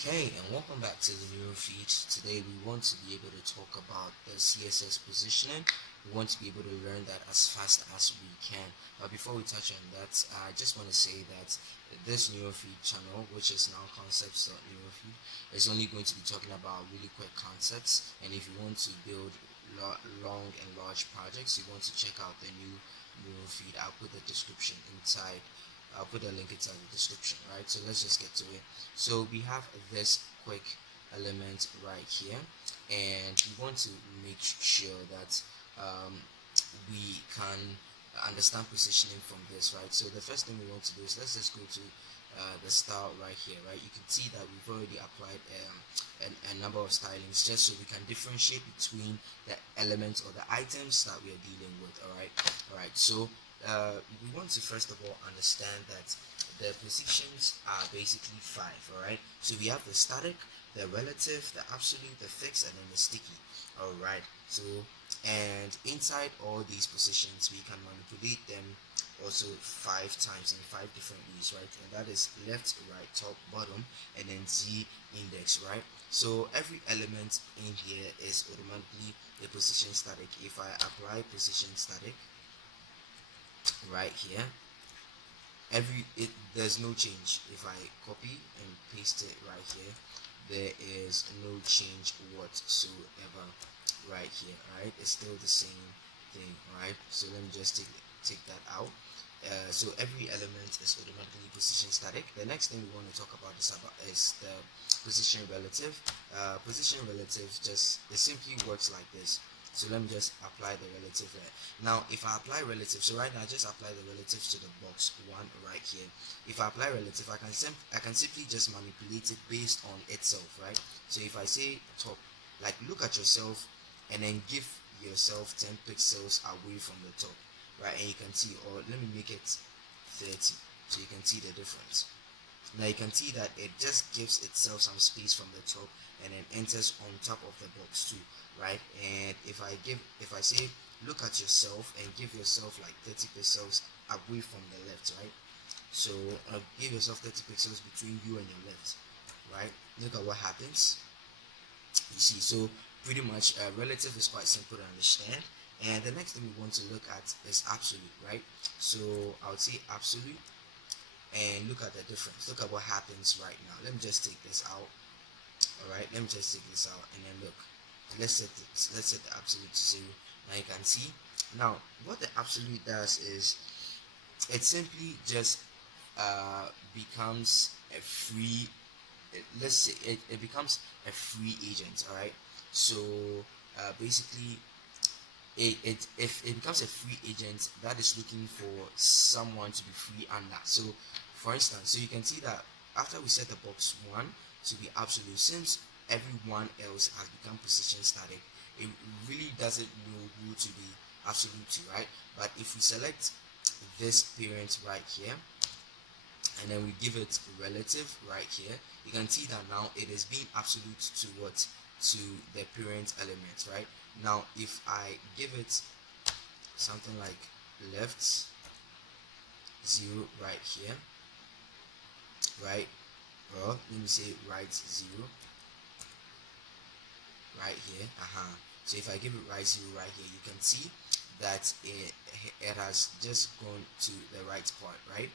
Okay, and welcome back to the new feed. Today we want to be able to talk about the CSS positioning. We want to be able to learn that as fast as we can. But before we touch on that, I just want to say that this neurofeed channel, which is now concepts.neurofeed, is only going to be talking about really quick concepts. And if you want to build long and large projects, you want to check out the new neurofeed. I'll put the description inside. I'll put a link inside the description, right? So let's just get to it. So we have this quick element right here, and we want to make sure that we can understand positioning from this, right? So the first thing we want to do is let's just go to the style right here, right? You can see that we've already applied a number of stylings just so we can differentiate between the elements or the items that we are dealing with. All right. So we want to first of all understand that the positions are basically five. All right, so we have the static, the relative, the absolute, the fixed, and then the sticky. All right, so and inside all these positions we can manipulate them also five times in five different ways, right? And that is left, right, top, bottom, and then z index, right? So every element in here is automatically a position static. If I apply position static right here, there's no change. If I copy and paste it right here, there is no change whatsoever right here. Right, it's still the same thing, right? So let me just take that out. So every element is automatically position static. The next thing we want to talk about is the position relative. Position relative just it simply works like this. So let me just apply the relative there. Now if I apply relative, so right now I just apply the relative to the box 1 right here. If I apply relative, I can simply just manipulate it based on itself, right? So if I say top, like look at yourself and then give yourself 10 pixels away from the top, right? And you can see, or let me make it 30 so you can see the difference. Now you can see that it just gives itself some space from the top and then enters on top of the box too, right? And if I say look at yourself and give yourself like 30 pixels away from the left, right? So give yourself 30 pixels between you and your left, right? Look at what happens. You see, so pretty much relative is quite simple to understand. And the next thing we want to look at is absolute, right? So I would say absolute, and look at the difference. Look at what happens right now. Let me just take this out. All right, let me just take this out, and then look. Let's set the absolute to 0. Now you can see. Now what the absolute does is it simply just becomes a free. Let's say it becomes a free agent. All right. So basically if it becomes a free agent that is looking for someone to be free under. So for instance, so you can see that after we set the box 1 to be absolute, since everyone else has become position static, it really doesn't know who to be absolute to, right? But if we select this parent right here and then we give it relative right here, you can see that now it is being absolute to what? To the parent element, right? Now if I give it something like left 0 right here, right, or let me say right 0 right here, so if I give it right 0 right here, you can see that it has just gone to the right part, right?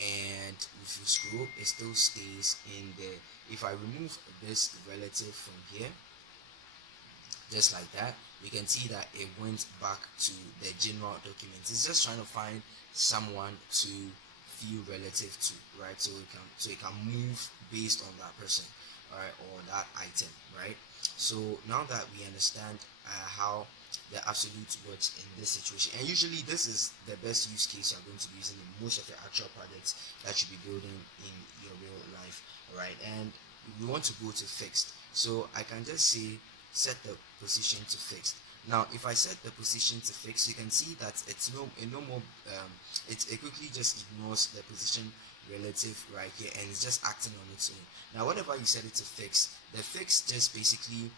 And if you scroll, it still stays in there. If I remove this relative from here, just like that, we can see that it went back to the general document. It's just trying to find someone to feel relative to, right? So it can move based on that person, right, or that item, right? So now that we understand how the absolute works in this situation, and usually this is the best use case you're going to be using in most of your actual projects that you'll be building in your real life, right? And we want to go to fixed, so I can just say set the position to fixed. Now if I set the position to fixed, you can see that it's no more it quickly just ignores the position relative right here and it's just acting on its own. Now whenever you set it to fixed, the fixed just basically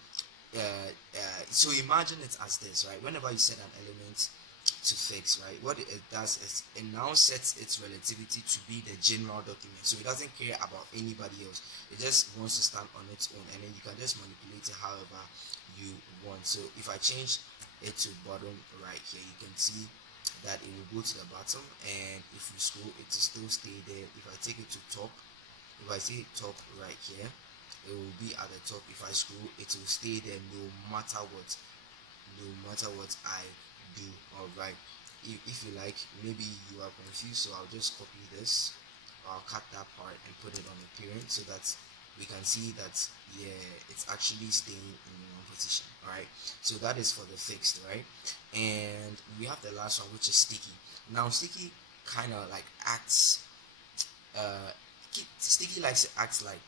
so imagine it as this, right? Whenever you set an element to fix, right? What it does is it now sets its relativity to be the general document, so it doesn't care about anybody else. It just wants to stand on its own, and then you can just manipulate it however you want. So if I change it to bottom right here, you can see that it will go to the bottom, and if you scroll it will still stay there. If I take it to top, if I say top right here, it will be at the top. If I scroll, it will stay there no matter what, I do. All right, if you like, maybe you are confused, so I'll just copy this, I'll cut that part and put it on the parent, so that we can see that, yeah, it's actually staying in one position. All right, so that is for the fixed, right? And we have the last one, which is sticky. Now sticky kind of like acts, uh sticky likes to act like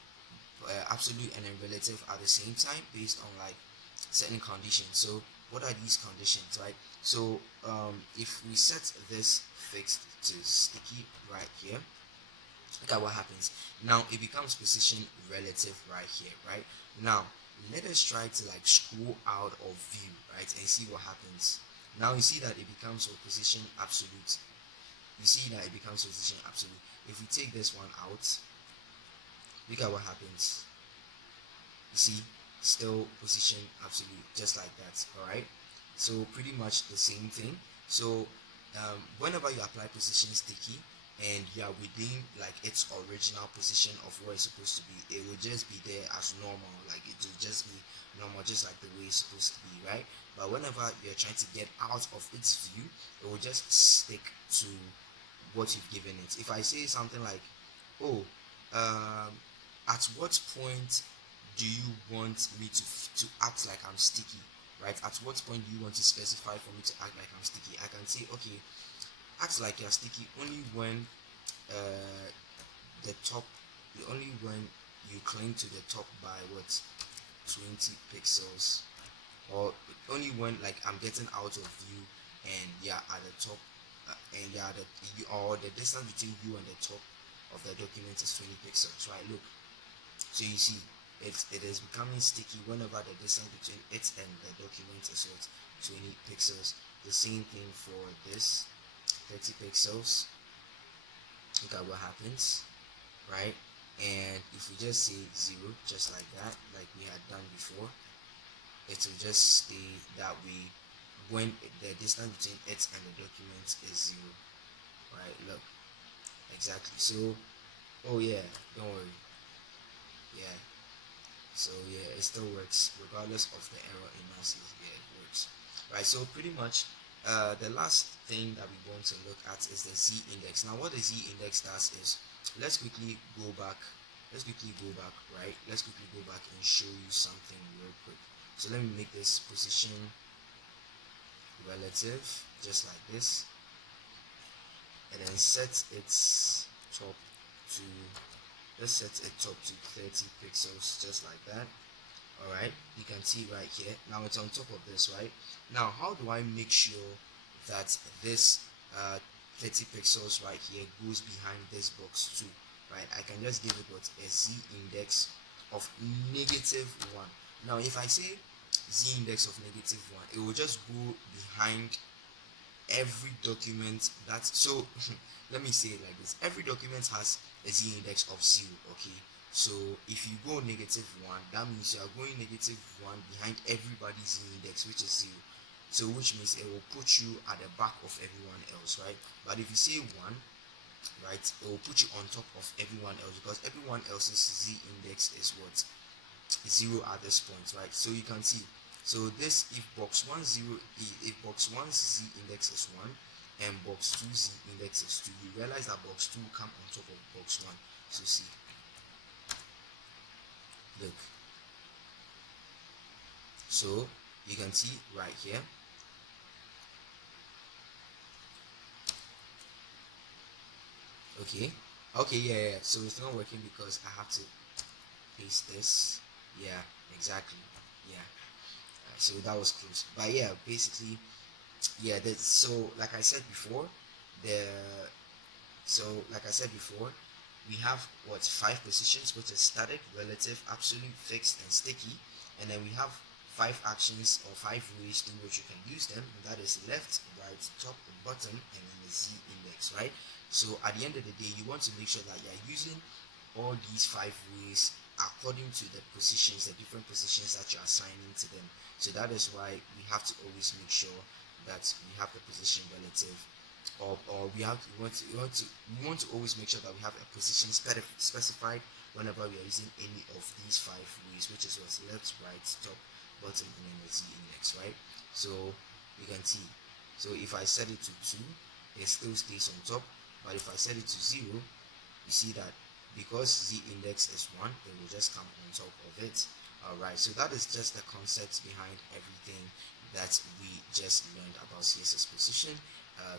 absolute and then relative at the same time, based on like certain conditions. So what are these conditions, right? So if we set this fixed to sticky right here, look at what happens. Now it becomes position relative right here, right? Now let us try to like scroll out of view, right, and see what happens. Now you see that it becomes a position absolute. You see that it becomes position absolute. If we take this one out, look at what happens. You see, still position absolute, just like that. All right, so pretty much the same thing. So whenever you apply position sticky and you are within like its original position of where it's supposed to be, it will just be there as normal, like it will just be normal, just like the way it's supposed to be, right? But whenever you're trying to get out of its view, it will just stick to what you've given it. If I say something like, oh, at what point do you want me to act like I'm sticky, right? At what point do you want to specify for me to act like I'm sticky? I can say, okay, act like you're sticky only when the top, only when you cling to the top by what, 20 pixels, or only when like I'm getting out of view and you're at the top, and or the distance between you and the top of the document is 20 pixels, right? Look, so you see it is becoming sticky whenever the distance between it and the document is what, 20 pixels. The same thing for this, 30 pixels. Look at what happens, right? And if we just say 0, just like that, like we had done before, it will just stay that way when the distance between it and the document is 0, right? Look, exactly. So, oh yeah, don't worry, yeah, so yeah, it still works regardless of the error in masses. Yeah, it works, right? So pretty much the last thing that we want to look at is the z index. Now what the z index does is, let's quickly go back, right? Let's quickly go back and show you something real quick. So let me make this position relative, just like this, and then set its top to, let's set it top to 30 pixels, just like that. All right, you can see right here, now it's on top of this, right? Now how do I make sure that this 30 pixels right here goes behind this box too, right? I can just give it what, a z index of -1. Now if I say z index of -1, it will just go behind every document that, so let me say it like this, every document has a z index of 0, okay? So if you go -1, that means you are going -1 behind everybody's z index, which is 0. So which means it will put you at the back of everyone else, right? But if you say 1, right, it will put you on top of everyone else, because everyone else's z index is what, 0 at this point, right? So you can see, so this, if box 1 0, if box 1's z index is 1 and box 2's z index is 2, you realize that box 2 will come on top of box 1. So see, look, so you can see right here, okay, yeah, so it's not working because I have to paste this, yeah, exactly, yeah. So that was close, but yeah, basically, yeah, that, so like I said before, the so like I said before, we have what, 5 positions, which is static, relative, absolute, fixed, and sticky, and then we have 5 actions or 5 ways through which you can use them, and that is left, right, top, bottom, and then the z index, right? So at the end of the day, you want to make sure that you're using all these 5 ways according to the positions, the different positions that you're assigning to them. So that is why we have to always make sure that we have the position relative, or we want to always make sure that we have a position specified whenever we are using any of these 5 ways, which is what's left, right, top, bottom, and then the z index, right? So you can see, so if I set it to 2, it still stays on top, but if I set it to 0, you see that because z index is 1, it will just come on top of it. Alright, so that is just the concept behind everything that we just learned about CSS position.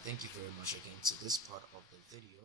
Thank you very much again to this part of the video.